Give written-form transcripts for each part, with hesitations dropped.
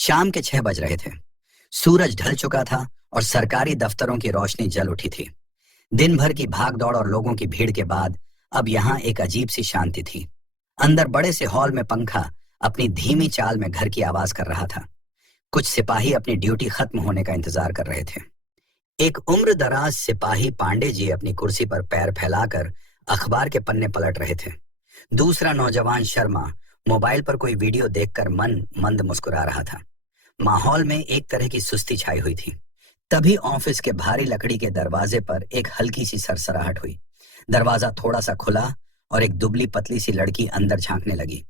शाम के 6 बज रहे थे। सूरज ढल चुका था और सरकारी दफ्तरों की रोशनी जल उठी थी। दिन भर की भागदौड़ और लोगों की भीड़ के बाद अब यहाँ एक अजीब सी शांति थी। अंदर बड़े से हॉल में पंखा अपनी धीमी चाल में घर की आवाज कर रहा था। कुछ सिपाही अपनी ड्यूटी खत्म होने का इंतजार कर रहे थे। एक उम्र दराज सिपाही पांडे जी अपनी कुर्सी पर पैर फैलाकर अखबार के पन्ने पलट रहे थे। दूसरा नौजवान शर्मा मोबाइल पर कोई वीडियो देखकर मन मंद मुस्कुरा रहा था। माहौल में एक तरह की सुस्ती छाई हुई थी। तभी ऑफिस के भारी लकड़ी के दरवाजे पर एक हल्की सी सरसराहट हुई। दरवाजा थोड़ा सा खुला और एक दुबली पतली सी लड़की अंदर झांकने लगी।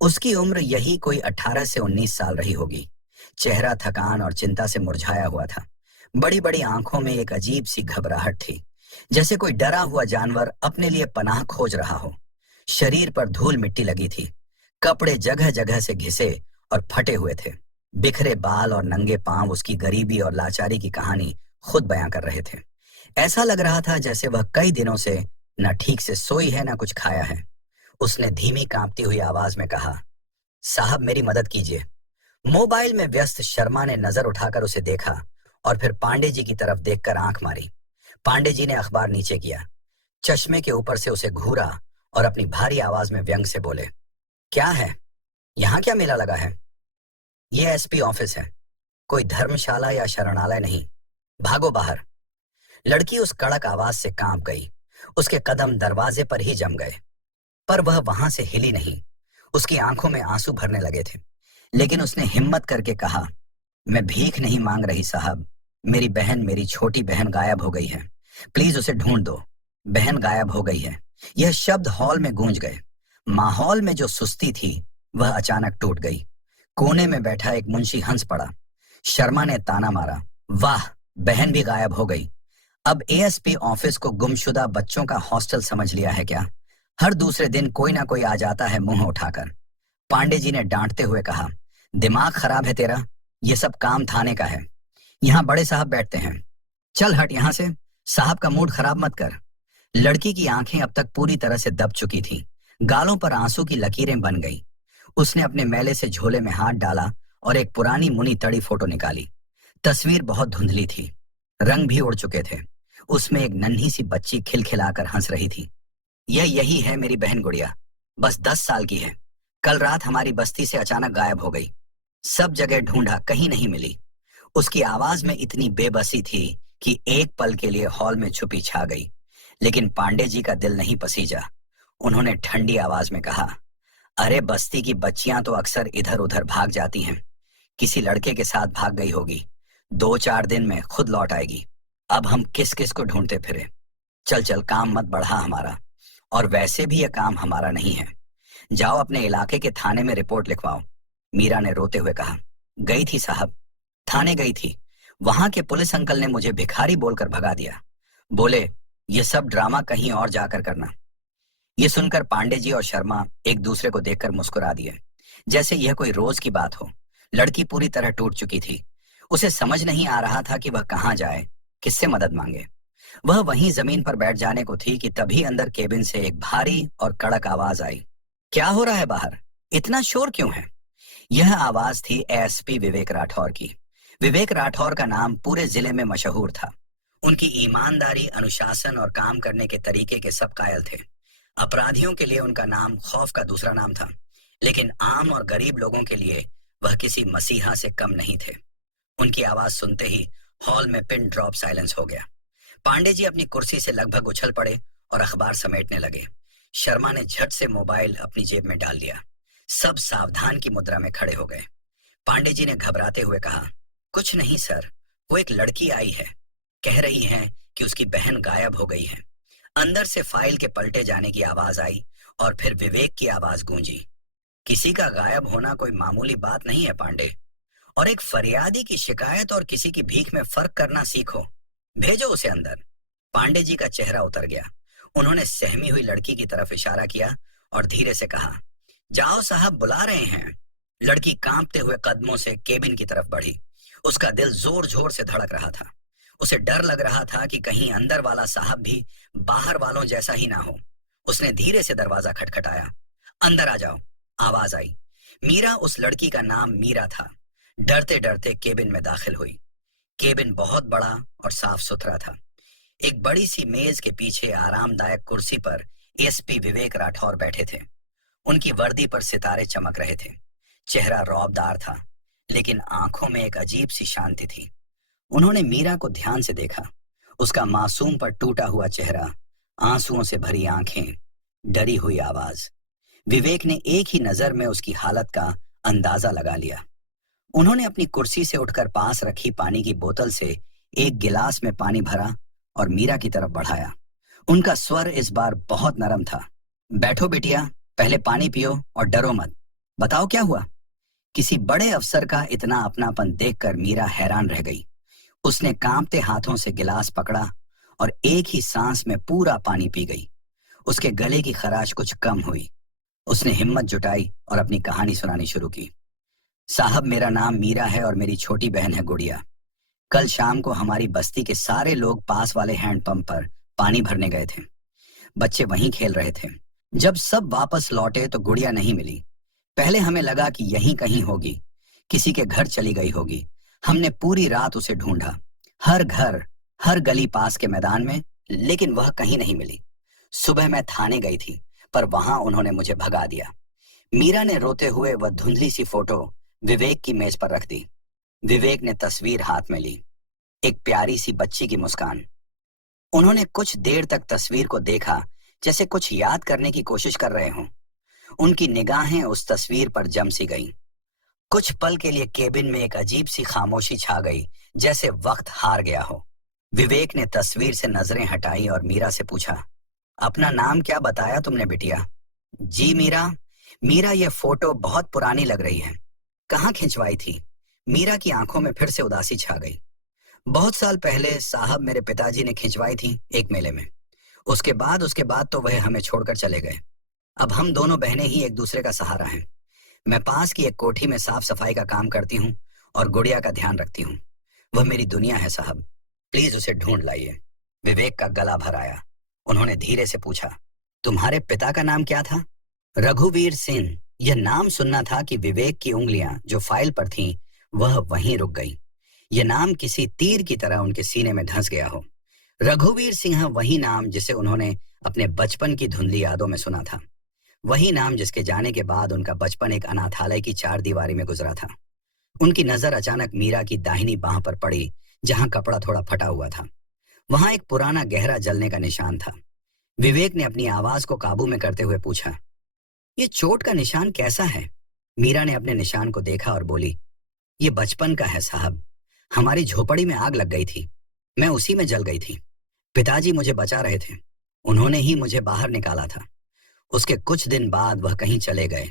उसकी उम्र यही कोई 18 से 19 साल रही होगी। चेहरा थकान और चिंता से मुरझाया हुआ था। बड़ी बड़ी आंखों में एक अजीब सी घबराहट थी, जैसे कोई डरा हुआ जानवर अपने लिए पनाह खोज रहा हो। शरीर पर धूल मिट्टी लगी थी। कपड़े जगह जगह से घिसे और फटे हुए थे। बिखरे बाल और नंगे पांव उसकी गरीबी और लाचारी की कहानी खुद बयां कर रहे थे। ऐसा लग रहा था जैसे वह कई दिनों से न ठीक से सोई है न कुछ खाया है। उसने धीमी कांपती हुई आवाज में कहा, साहब मेरी मदद कीजिए। मोबाइल में व्यस्त शर्मा ने नजर उठाकर उसे देखा और फिर पांडे जी की तरफ देखकर आंख मारी। पांडे जी ने अखबार नीचे किया, चश्मे के ऊपर से उसे घूरा और अपनी भारी आवाज में व्यंग से बोले, क्या है? यहाँ क्या मेला लगा है? ये एसपी ऑफिस है, कोई धर्मशाला या शरणालय नहीं। भागो बाहर। लड़की उस कड़क आवाज से कांप गई। उसके कदम दरवाजे पर ही जम गए, पर वह वहां से हिली नहीं। उसकी आंखों में आंसू भरने लगे थे, लेकिन उसने हिम्मत करके कहा, मैं भीख नहीं मांग रही साहब। मेरी बहन, मेरी छोटी बहन गायब हो गई है। प्लीज उसे ढूंढ दो। बहन गायब हो गई है। यह शब्द हॉल में गूंज गए। माहौल में जो सुस्ती थी वह अचानक टूट गई। कोने में बैठा एक मुंशी हंस पड़ा। शर्मा ने ताना मारा, वाह, बहन भी गायब हो गई। अब एएसपी ऑफिस को गुमशुदा बच्चों का हॉस्टल समझ लिया है क्या? हर दूसरे दिन कोई ना कोई आ जाता है मुंह उठाकर। पांडे जी ने डांटते हुए कहा, दिमाग खराब है तेरा? ये सब काम थाने का है, यहाँ बड़े साहब बैठते हैं। चल हट यहाँ से, साहब का मूड खराब मत कर। लड़की की आंखें अब तक पूरी तरह से दब चुकी थीं। गालों पर आंसू की लकीरें बन गईं। उसने अपने मैले से झोले में हाथ डाला और एक पुरानी मुनी तड़ी फोटो निकाली। तस्वीर बहुत धुंधली थी, रंग भी उड़ चुके थे। उसमें एक नन्ही सी बच्ची खिलखिलाकर हंस रही थी। यही है मेरी बहन गुड़िया, बस 10 साल की है। कल रात हमारी बस्ती से अचानक गायब हो गई। सब जगह ढूंढा, कहीं नहीं मिली। उसकी आवाज में इतनी बेबसी थी कि एक पल के लिए हॉल में छुपी छा गई। लेकिन पांडे जी का दिल नहीं पसीजा। उन्होंने ठंडी आवाज में कहा, अरे बस्ती की बच्चियां तो अक्सर इधर उधर भाग जाती हैं। किसी लड़के के साथ भाग गई होगी। 2-4 दिन में खुद लौट आएगी। अब हम किस किस को ढूंढते फिरे? चल चल, काम मत बढ़ा हमारा। और वैसे भी यह काम हमारा नहीं है। जाओ अपने इलाके के थाने में रिपोर्ट लिखवाओ। मीरा ने रोते हुए कहा, गई थी साहब, थाने गई थी। वहां के पुलिस अंकल ने मुझे भिखारी बोलकर भगा दिया। बोले, ये सब ड्रामा कहीं और जाकर करना। ये सुनकर पांडे जी और शर्मा एक दूसरे को देखकर मुस्कुरा दिए, जैसे यह कोई रोज की बात हो। लड़की पूरी तरह टूट चुकी थी। उसे समझ नहीं आ रहा था कि वह कहाँ जाए, किससे मदद मांगे। वह वहीं जमीन पर बैठ जाने को थी कि तभी अंदर केबिन से एक भारी और कड़क आवाज आई, क्या हो रहा है बाहर? इतना शोर क्यों है? यह आवाज थी एएसपी विवेक राठौर की। विवेक राठौर का नाम पूरे जिले में मशहूर था। उनकी ईमानदारी, अनुशासन और काम करने के तरीके के सब कायल थे। अपराधियों के लिए उनका नाम खौफ का दूसरा नाम था, लेकिन आम और गरीब लोगों के लिए वह किसी मसीहा से कम नहीं थे। उनकी आवाज सुनते ही हॉल में पिन ड्रॉप साइलेंस हो गया। पांडे जी अपनी कुर्सी से लगभग उछल पड़े और अखबार समेटने लगे। शर्मा ने झट से मोबाइल अपनी जेब में डाल लिया। सब सावधान की मुद्रा में खड़े हो गए। पांडे जी ने घबराते हुए कहा, कुछ नहीं सर, वो एक लड़की आई है। कह रही है कि उसकी बहन गायब हो गई है। अंदर से फाइल के पलटे जाने की आवाज आई और फिर विवेक की आवाज गूंजी, किसी का गायब होना कोई मामूली बात नहीं है पांडे, और एक फरियादी की शिकायत और किसी की भीख में फर्क करना सीखो। भेजो उसे अंदर। पांडे जी का चेहरा उतर गया। उन्होंने सहमी हुई लड़की की तरफ इशारा किया और धीरे से कहा, जाओ साहब, बुला रहे हैं। लड़की कांपते हुए कदमों से केबिन की तरफ बढ़ी। उसका दिल जोर जोर से धड़क रहा था। उसे डर लग रहा था कि कहीं अंदर वाला साहब भी बाहर वालों जैसा ही ना हो। उसने धीरे से दरवाजा खटखटाया। अंदर आ जाओ, आवाज आई। मीरा, उस लड़की का नाम मीरा था। डरते डरते केबिन में दाखिल हुई। केबिन बहुत बड़ा और साफ सुथरा था। एक बड़ी सी मेज के पीछे आरामदायक कुर्सी पर एसपी विवेक राठौर बैठे थे। उनकी वर्दी पर सितारे चमक रहे थे। चेहरा रौबदार था, लेकिन आंखों में एक अजीब सी शांति थी। उन्होंने मीरा को ध्यान से देखा। उसका मासूम पर टूटा हुआ चेहरा, आंसुओं से भरी आंखें, डरी हुई आवाज। विवेक ने एक ही नजर में उसकी हालत का अंदाजा लगा लिया। उन्होंने अपनी कुर्सी से उठकर पास रखी पानी की बोतल से एक गिलास में पानी भरा और मीरा की तरफ बढ़ाया। उनका स्वर इस बार बहुत नरम था। बैठो बिटिया, पहले पानी पियो और डरो मत। बताओ क्या हुआ? किसी बड़े अफसर का इतना अपनापन देखकर मीरा हैरान रह गई। उसने कांपते हाथों से गिलास पकड़ा और एक ही सांस में पूरा पानी पी गई। उसके गले की खराश कुछ कम हुई। उसने हिम्मत जुटाई और अपनी कहानी सुनानी शुरू की। साहब, मेरा नाम मीरा है और मेरी छोटी बहन है गुड़िया। कल शाम को हमारी बस्ती के सारे लोग पास वाले हैंडपंप पर पानी भरने गए थे। बच्चे वहीं खेल रहे थे। जब सब वापस लौटे तो गुड़िया नहीं मिली। पहले हमें लगा कि यहीं कहीं होगी, किसी के घर चली गई होगी। हमने पूरी रात उसे ढूंढा, हर घर, हर गली पास के मैदान में, लेकिन वह कहीं नहीं मिली। सुबह मैं थाने गई थी, पर वहां उन्होंने मुझे भगा दिया। मीरा ने रोते हुए वह धुंधली सी फोटो विवेक की मेज पर रख दी। विवेक ने तस्वीर हाथ में ली, एक प्यारी सी बच्ची की मुस्कान। उन्होंने कुछ देर तक तस्वीर को देखा, जैसे कुछ याद करने की कोशिश कर रहे हों। उनकी निगाहें उस तस्वीर पर जम सी गईं। कुछ पल के लिए केबिन में एक अजीब सी खामोशी छा गई, जैसे वक्त हार गया हो। विवेक ने तस्वीर से नजरें हटाई और मीरा से पूछा, अपना नाम क्या बताया तुमने बिटिया? जी मीरा। मीरा, ये फोटो बहुत पुरानी लग रही है। कहाँ खिंचवाई थी? मीरा की आंखों में फिर से उदासी छा गई। बहुत साल पहले साहब, मेरे पिताजी ने खिंचवाई थी एक मेले में। उसके बाद तो वह हमें छोड़कर चले गए। अब हम दोनों बहनें ही एक दूसरे का सहारा हैं। मैं पास की एक कोठी में साफ सफाई का काम करती हूँ और गुड़िया का ध्यान रखती हूँ। वह मेरी दुनिया है साहब, प्लीज उसे ढूंढ लाइए। विवेक का गला भर आया। उन्होंने धीरे से पूछा, तुम्हारे पिता का नाम क्या था? रघुवीर सिंह। यह नाम सुनना था कि विवेक की उंगलियां जो फाइल पर थीं, वह वहीं रुक गई। यह नाम किसी तीर की तरह उनके सीने में धंस गया हो। रघुवीर सिंह, वही नाम जिसे उन्होंने अपने बचपन की धुंधली यादों में सुना था। वही नाम जिसके जाने के बाद उनका बचपन एक अनाथालय की चार दीवारी में गुजरा था। उनकी नजर अचानक मीरा की दाहिनी बांह पर पड़ी, जहां कपड़ा थोड़ा फटा हुआ था। वहां एक पुराना गहरा जलने का निशान था। विवेक ने अपनी आवाज को काबू में करते हुए पूछा, ये चोट का निशान कैसा है? मीरा ने अपने निशान को देखा और बोली, ये बचपन का है साहब। हमारी झोपड़ी में आग लग गई थी, मैं उसी में जल गई थी। पिताजी मुझे बचा रहे थे, उन्होंने ही मुझे बाहर निकाला था। उसके कुछ दिन बाद वह कहीं चले गए।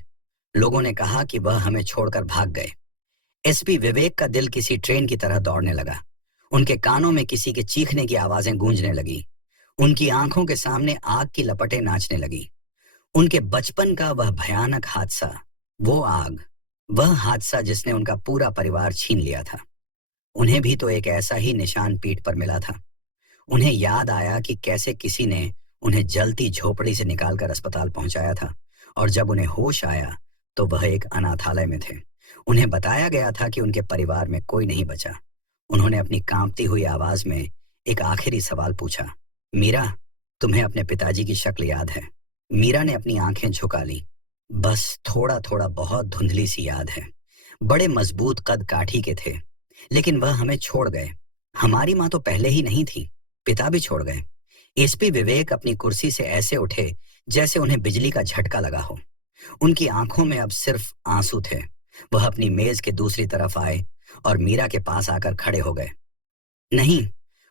लोगों ने कहा कि वह हमें छोड़कर भाग गए। एसपी विवेक का दिल किसी ट्रेन की तरह दौड़ने लगा। उनके कानों में किसी के चीखने की आवाजें गूंजने लगी। उनकी आंखों के सामने आग की लपटें नाचने लगी। उनके बचपन का वह भयानक हादसा, वो आग, वह हादसा जिसने उनका पूरा परिवार छीन लिया था। उन्हें भी तो एक ऐसा ही निशान पीठ पर मिला था। उन्हें याद आया कि कैसे किसी ने उन्हें जलती झोपड़ी से निकालकर अस्पताल पहुंचाया था, और जब उन्हें होश आया तो वह एक अनाथालय में थे। उन्हें बताया गया था कि उनके परिवार में कोई नहीं बचा। उन्होंने अपनी कांपती हुई आवाज में एक आखिरी सवाल पूछा, मीरा, तुम्हें अपने पिताजी की शक्ल याद है? मीरा ने अपनी आंखें झुका ली। बस थोड़ा थोड़ा, बहुत धुंधली सी याद है। बड़े मजबूत कद काठी के थे, लेकिन वह हमें छोड़ गए। हमारी माँ तो पहले ही नहीं थी, पिता भी छोड़ गए। एसपी विवेक अपनी कुर्सी से ऐसे उठे जैसे उन्हें बिजली का झटका लगा हो। उनकी आंखों में अब सिर्फ आंसू थे। वह अपनी मेज के दूसरी तरफ आए और मीरा के पास आकर खड़े हो गए। नहीं,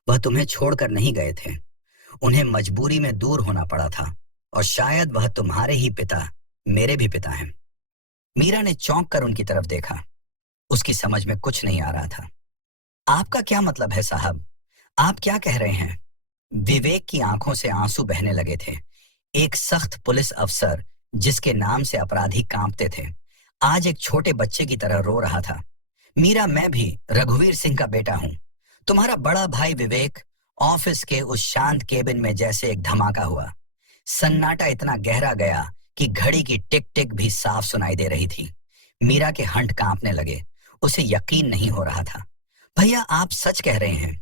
वह तुम्हें छोड़कर नहीं गए थे। उन्हें मजबूरी में दूर होना पड़ा था, और शायद वह तुम्हारे ही पिता, मेरे भी पिता हैं। मीरा ने चौंक कर उनकी तरफ देखा। उसकी समझ में कुछ नहीं आ रहा था। आपका क्या मतलब है साहब? आप क्या कह रहे हैं? विवेक की आंखों से आंसू बहने लगे थे। एक सख्त पुलिस अफसर जिसके नाम से अपराधी कांपते थे, आज एक छोटे बच्चे की तरह रो रहा था। मीरा, मैं भी रघुवीर सिंह का बेटा हूं। तुम्हारा बड़ा भाई विवेक, ऑफिस के उस शांत केबिन में जैसे एक धमाका हुआ। सन्नाटा इतना गहरा गया कि घड़ी की टिक टिक भी साफ सुनाई दे रही थी। मीरा के हंट कांपने लगे। उसे यकीन नहीं हो रहा था। भैया, आप सच कह रहे हैं?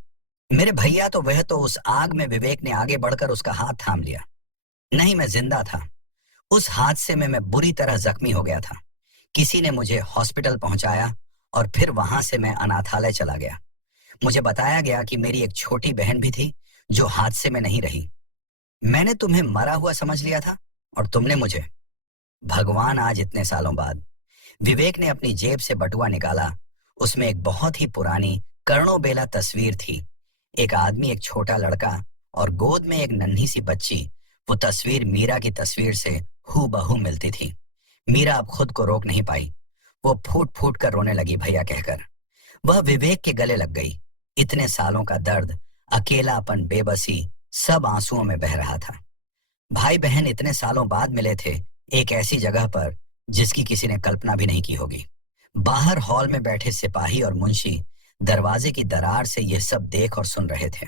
मेरे भैया तो वह तो उस आग में विवेक ने आगे बढ़कर उसका हाथ थाम लिया। नहीं, मैं जिंदा था। उस हादसे में मैं बुरी तरह जख्मी हो गया था। किसी ने मुझे हॉस्पिटल पहुंचाया और फिर वहां से मैं अनाथालय चला गया। मुझे बताया गया कि मेरी एक छोटी बहन भी थी जो हादसे में नहीं रही। मैंने तुम्हें मरा हुआ समझ लिया था और तुमने मुझे। भगवान, आज इतने सालों बाद। विवेक ने अपनी जेब से बटुआ निकाला। उसमें एक बहुत ही पुरानी कर्णो बेला तस्वीर थी। एक आदमी, एक छोटा लड़का और गोद में एक नन्ही सी बच्ची। वो तस्वीर मीरा की तस्वीर से हूबहू मिलती थी। मीरा अब खुद को रोक नहीं पाई। वो फूट फूट कर रोने लगी, भैया कहकर। वह विवेक के गले लग गई। इतने सालों का दर्द, अकेलापन, बेबसी, सब आंसुओं में बह रहा था। भाई बहन इतने सालों बाद मिले थे, एक ऐसी जगह पर जिसकी किसी ने कल्पना भी नहीं की होगी। बाहर हॉल में बैठे सिपाही और मुंशी दरवाजे की दरार से यह सब देख और सुन रहे थे।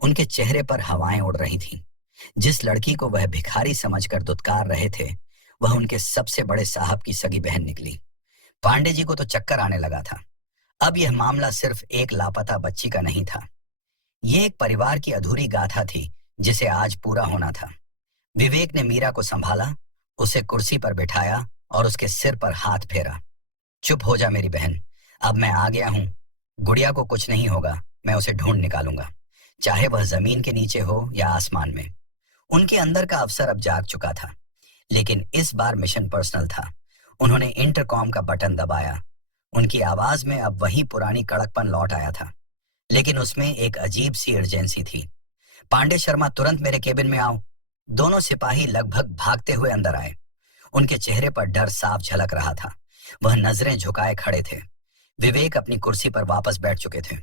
उनके चेहरे पर हवाएं उड़ रही थीं। जिस लड़की को वह भिखारी समझकर दुत्कार रहे थे, वह उनके सबसे बड़े साहब की सगी बहन निकली। पांडे जी को तो चक्कर आने लगा था। अब यह मामला सिर्फ एक लापता बच्ची का नहीं था। यह एक परिवार की अधूरी गाथा थी जिसे आज पूरा होना था। विवेक ने मीरा को संभाला, उसे कुर्सी पर बिठाया और उसके सिर पर हाथ फेरा। चुप हो जा मेरी बहन, अब मैं आ गया हूं। गुड़िया को कुछ नहीं होगा, मैं उसे ढूंढ निकालूंगा, चाहे वह जमीन के नीचे हो या आसमान में। उनके अंदर का अफसर अब जाग चुका था, लेकिन इस बार मिशन पर्सनल था। उन्होंने इंटरकॉम का बटन दबाया। उनकी आवाज में अब वही पुरानी कड़कपन लौट आया था, लेकिन उसमें एक अजीब सी अर्जेंसी थी। पांडे शर्मा, तुरंत मेरे केबिन में आओ। दोनों सिपाही लगभग भागते हुए अंदर आए। उनके चेहरे पर डर साफ झलक रहा था। वह नजरें झुकाए खड़े थे। विवेक अपनी कुर्सी पर वापस बैठ चुके थे।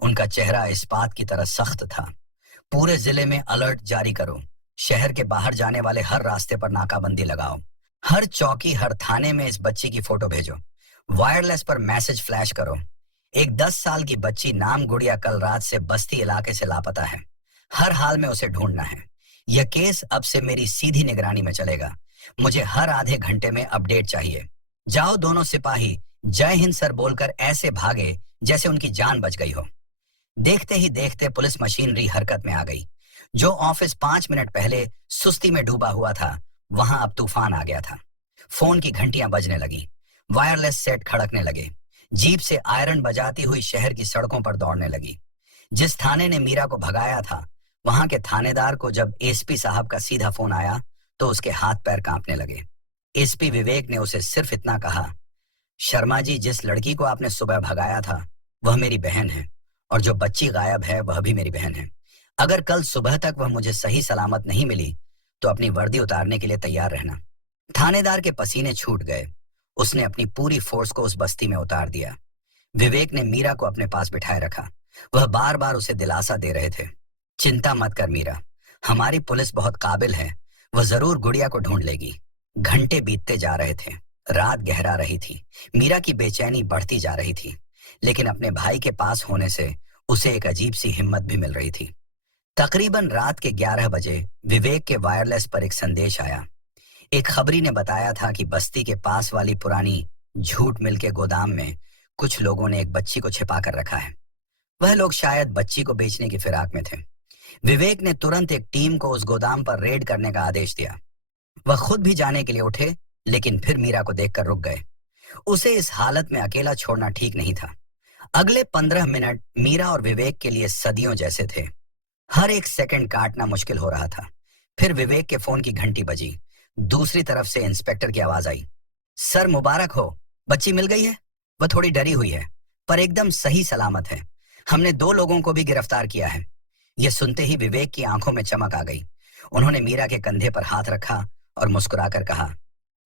उनका चेहरा इस्पात की तरह सख्त था। पूरे जिले में अलर्ट जारी करो। शहर के बाहर जाने वाले हर रास्ते पर नाकाबंदी लगाओ। हर चौकी, हर थाने में इस बच्ची की फोटो भेजो। वायरलेस पर मैसेज फ्लैश करो। एक 10 साल की बच्ची नाम गुड़िया कल रात से बस्ती इलाके से लापता है। हर हाल में उसे ढूंढना है। यह केस अब से मेरी सीधी निगरानी में चलेगा। मुझे हर आधे घंटे में अपडेट चाहिए। जाओ, दोनों सिपाही जय हिंद सर बोलकर ऐसे भागे जैसे उनकी जान बच गई हो। देखते ही देखते पुलिस मशीनरी हरकत में आ गई। जो ऑफिस 5 मिनट पहले सुस्ती में डूबा हुआ था, वहां अब तूफान आ गया था। फोन की घंटियां बजने लगी। वायरलेस सेट खड़कने लगे। जीप से आयरन बजाती हुई शहर की सड़कों पर दौड़ने लगी। जिस थाने ने मीरा को भगाया था, वहां के थानेदार को जब एसपी साहब का सीधा फोन आया तो उसके हाथ पैर कांपने लगे। एसपी विवेक ने उसे सिर्फ इतना कहा, शर्मा जी, जिस लड़की को आपने सुबह भगाया था वह मेरी बहन है, और जो बच्ची गायब है वह भी मेरी बहन है। अगर कल सुबह तक वह मुझे सही सलामत नहीं मिली तो अपनी वर्दी उतारने के लिए तैयार रहना। थानेदार के पसीने छूट गए। उसने अपनी पूरी फोर्स को उस बस्ती में उतार दिया। विवेक ने मीरा को अपने पास बिठाए रखा। वह बार बार उसे दिलासा दे रहे थे, चिंता मत कर मीरा, हमारी पुलिस बहुत काबिल है, वह जरूर गुड़िया को ढूंढ लेगी। घंटे बीतते जा रहे थे। रात गहरा रही थी। मीरा की बेचैनी बढ़ती जा रही थी, लेकिन अपने भाई के पास होने से उसे एक अजीब सी हिम्मत भी मिल रही थी। तकरीबन रात के 11 बजे विवेक के वायरलेस पर एक संदेश आया। एक खबरी ने बताया था कि बस्ती के पास वाली पुरानी झूठ मिल के गोदाम में कुछ लोगों ने एक बच्ची को छिपा कर रखा है। वह लोग शायद बच्ची को बेचने की फिराक में थे। विवेक ने तुरंत एक टीम को उस गोदाम पर रेड करने का आदेश दिया। वह खुद भी जाने के लिए उठे, लेकिन फिर मीरा को देखकर रुक गए। उसे इस हालत में अकेला छोड़ना ठीक नहीं था। अगले 15 मिनट मीरा और विवेक के लिए सदियों जैसे थे। हर एक सेकंड काटना मुश्किल हो रहा था। फिर विवेक के फोन की घंटी बजी। दूसरी तरफ से इंस्पेक्टर की आवाज आई, सर मुबारक हो, बच्ची मिल गई है। वह थोड़ी डरी हुई है, पर एकदम सही सलामत है। हमने 2 लोगों को भी गिरफ्तार किया है। यह सुनते ही विवेक की आंखों में चमक आ गई। उन्होंने मीरा के कंधे पर हाथ रखा और मुस्कुराकर कहा,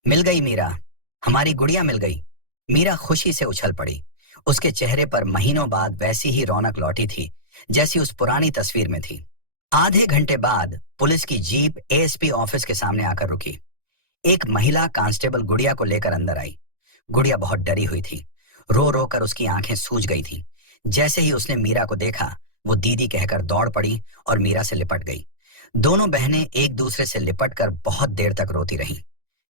मिल गई मीरा, हमारी गुड़िया मिल गई। मीरा खुशी से उछल पड़ी। उसके चेहरे पर महीनों बाद वैसी ही रौनक लौटी थी जैसी उस पुरानी तस्वीर में थी। आधे घंटे बाद पुलिस की जीप एएसपी ऑफिस के सामने आकर रुकी। एक महिला कांस्टेबल गुड़िया को लेकर अंदर आई। गुड़िया बहुत डरी हुई थी। रो रो कर उसकी आंखें सूज गई थी। जैसे ही उसने मीरा को देखा, वो दीदी कहकर दौड़ पड़ी और मीरा से लिपट गई। दोनों बहनें एक दूसरे से लिपट कर बहुत देर तक रोती रहीं।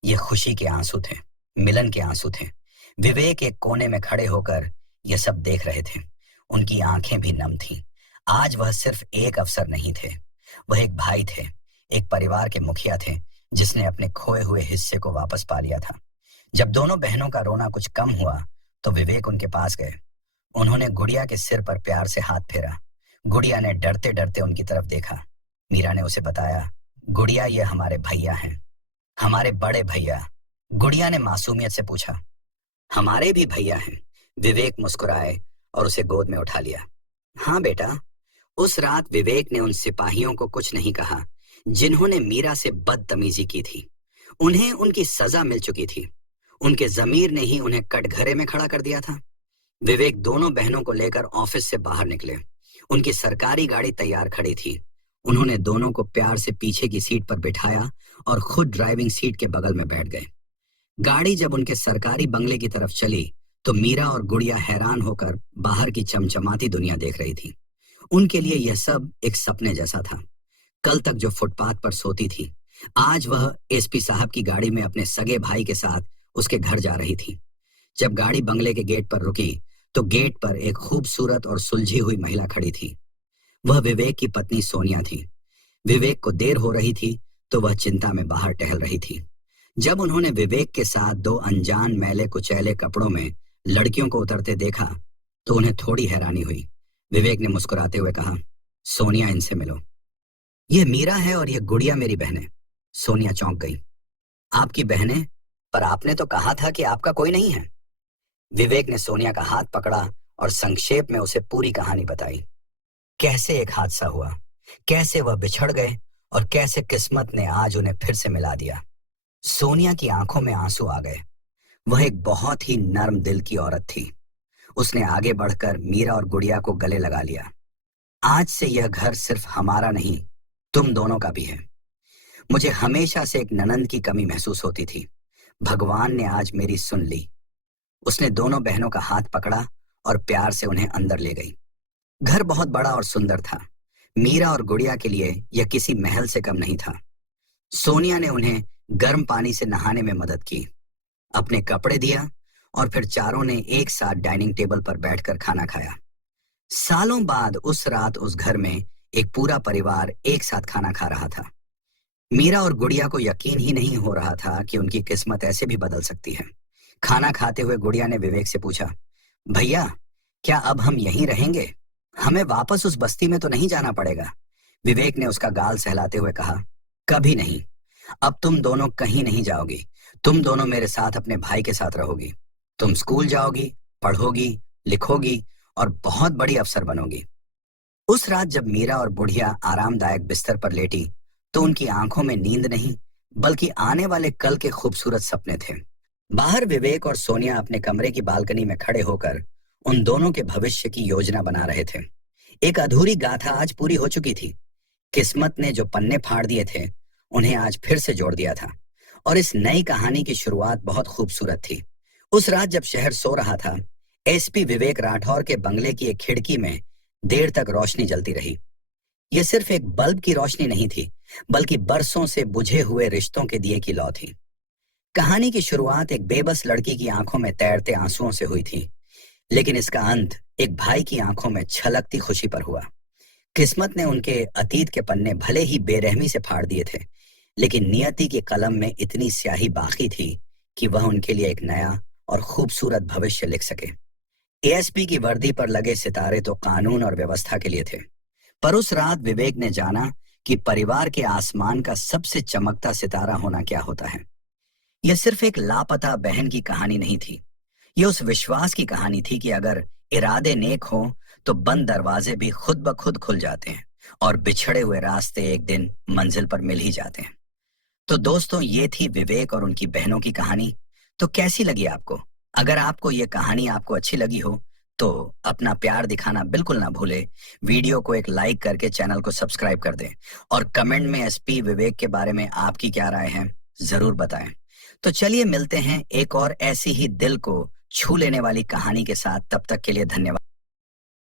ये खुशी के आंसू थे, मिलन के आंसू थे। विवेक एक कोने में खड़े होकर यह सब देख रहे थे। उनकी आंखें भी नम थीं। आज वह सिर्फ एक अफसर नहीं थे, वह एक भाई थे, एक परिवार के मुखिया थे जिसने अपने खोए हुए हिस्से को वापस पा लिया था। जब दोनों बहनों का रोना कुछ कम हुआ तो विवेक उनके पास गए। उन्होंने गुड़िया के सिर पर प्यार से हाथ फेरा। गुड़िया ने डरते डरते उनकी तरफ देखा। मीरा ने उसे बताया, गुड़िया ये हमारे भैया हैं, हमारे बड़े भैया। गुड़िया ने मासूमियत से पूछा, हमारे भी भैया हैं। विवेक मुस्कुराए और उसे गोद में उठा लिया। हाँ बेटा। उस रात विवेक ने उन सिपाहियों को कुछ नहीं कहा जिन्होंने मीरा से बदतमीजी की थी। उन्हें उनकी सजा मिल चुकी थी। उनके जमीर ने ही उन्हें कटघरे में खड़ा कर दिया था। विवेक दोनों बहनों को लेकर ऑफिस से बाहर निकले। उनकी सरकारी गाड़ी तैयार खड़ी थी। उन्होंने दोनों को प्यार से पीछे की सीट पर बिठाया और खुद ड्राइविंग सीट के बगल में बैठ गए। गाड़ी जब उनके सरकारी बंगले की तरफ चली तो मीरा और गुड़िया हैरान होकर बाहर की चमचमाती दुनिया देख रही थी। उनके लिए यह सब एक सपने जैसा था। कल तक जो फुटपाथ पर सोती थी, आज वह एसपी साहब की गाड़ी में अपने सगे भाई के साथ उसके घर जा रही थी। जब गाड़ी बंगले के गेट पर रुकी तो गेट पर एक खूबसूरत और सुलझी हुई महिला खड़ी थी। वह विवेक की पत्नी सोनिया थी। विवेक को देर हो रही थी तो वह चिंता में बाहर टहल रही थी। जब उन्होंने विवेक के साथ दो अनजान मैले कुचैले कपड़ों में लड़कियों को उतरते देखा तो उन्हें थोड़ी हैरानी हुई। विवेक ने मुस्कुराते हुए कहा, सोनिया, इनसे मिलो। यह मीरा है और यह गुड़िया मेरी बहनें। सोनिया चौंक गई। आपकी बहनें? पर आपने तो कहा था कि आपका कोई नहीं है। विवेक ने सोनिया का हाथ पकड़ा और संक्षेप में उसे पूरी कहानी बताई। कैसे एक हादसा हुआ, कैसे वह बिछड़ गए और कैसे किस्मत ने आज उन्हें फिर से मिला दिया। सोनिया की आंखों में आंसू आ गए। वह एक बहुत ही नर्म दिल की औरत थी। उसने आगे बढ़कर मीरा और गुड़िया को गले लगा लिया। आज से यह घर सिर्फ हमारा नहीं, तुम दोनों का भी है। मुझे हमेशा से एक ननंद की कमी महसूस होती थी। भगवान ने आज मेरी सुन ली। उसने दोनों बहनों का हाथ पकड़ा और प्यार से उन्हें अंदर ले गई। घर बहुत बड़ा और सुंदर था। मीरा और गुड़िया के लिए यह किसी महल से कम नहीं था। सोनिया ने उन्हें गर्म पानी से नहाने में मदद की, अपने कपड़े दिया और फिर चारों ने एक साथ डाइनिंग टेबल पर बैठकर खाना खाया। सालों बाद उस रात उस घर में एक पूरा परिवार एक साथ खाना खा रहा था। मीरा और गुड़िया को यकीन ही नहीं हो रहा था कि उनकी किस्मत ऐसे भी बदल सकती है। खाना खाते हुए गुड़िया ने विवेक से पूछा, भैया, क्या अब हम यहीं रहेंगे? हमें वापस उस बस्ती में तो नहीं जाना पड़ेगा? विवेक ने उसका गाल सहलाते हुए कहा, कभी नहीं। अब तुम दोनों कहीं नहीं जाओगी। तुम दोनों मेरे साथ अपने भाई के साथ रहोगी। तुम स्कूल जाओगी, पढ़ोगी, लिखोगी और बहुत बड़ी अफसर बनोगी। उस रात जब मीरा और बुढ़िया आरामदायक बिस्तर पर लेटी तो उनकी आंखों में नींद नहीं बल्कि आने वाले कल के खूबसूरत सपने थे। बाहर विवेक और सोनिया अपने कमरे की बालकनी में खड़े होकर उन दोनों के भविष्य की योजना बना रहे थे। एक अधूरी गाथा आज पूरी हो चुकी थी। किस्मत ने जो पन्ने फाड़ दिए थे उन्हें आज फिर से जोड़ दिया था और इस नई कहानी की शुरुआत बहुत खूबसूरत थी। उस रात जब शहर सो रहा था, एसपी विवेक राठौर के बंगले की एक खिड़की में देर तक रोशनी जलती रही। यह सिर्फ एक बल्ब की रोशनी नहीं थी बल्कि बरसों से बुझे हुए रिश्तों के दिए की लौ थी। कहानी की शुरुआत एक बेबस लड़की की आंखों में तैरते आंसुओं से हुई थी, लेकिन इसका अंत एक भाई की आंखों में छलकती खुशी पर हुआ। किस्मत ने उनके अतीत के पन्ने भले ही बेरहमी से फाड़ दिए थे, लेकिन नियति के कलम में इतनी स्याही बाकी थी कि वह उनके लिए एक नया और खूबसूरत भविष्य लिख सके। एएसपी की वर्दी पर लगे सितारे तो कानून और व्यवस्था के लिए थे, पर उस रात विवेक ने जाना कि परिवार के आसमान का सबसे चमकता सितारा होना क्या होता है। यह सिर्फ एक लापता बहन की कहानी नहीं थी, यह उस विश्वास की कहानी थी कि अगर इरादे नेक हो तो बंद दरवाजे भी खुद ब खुद खुल जाते हैं और बिछड़े हुए रास्ते एक दिन मंजिल पर मिल ही जाते हैं। तो दोस्तों, ये थी विवेक और उनकी बहनों की कहानी। तो कैसी लगी आपको? अगर आपको ये कहानी आपको अच्छी लगी हो तो अपना प्यार दिखाना बिल्कुल ना भूले। वीडियो को एक लाइक करके चैनल को सब्सक्राइब कर दें और कमेंट में एसपी विवेक के बारे में आपकी क्या राय है जरूर बताएं। तो चलिए मिलते हैं एक और ऐसी ही दिल को छू लेने वाली कहानी के साथ। तब तक के लिए धन्यवाद।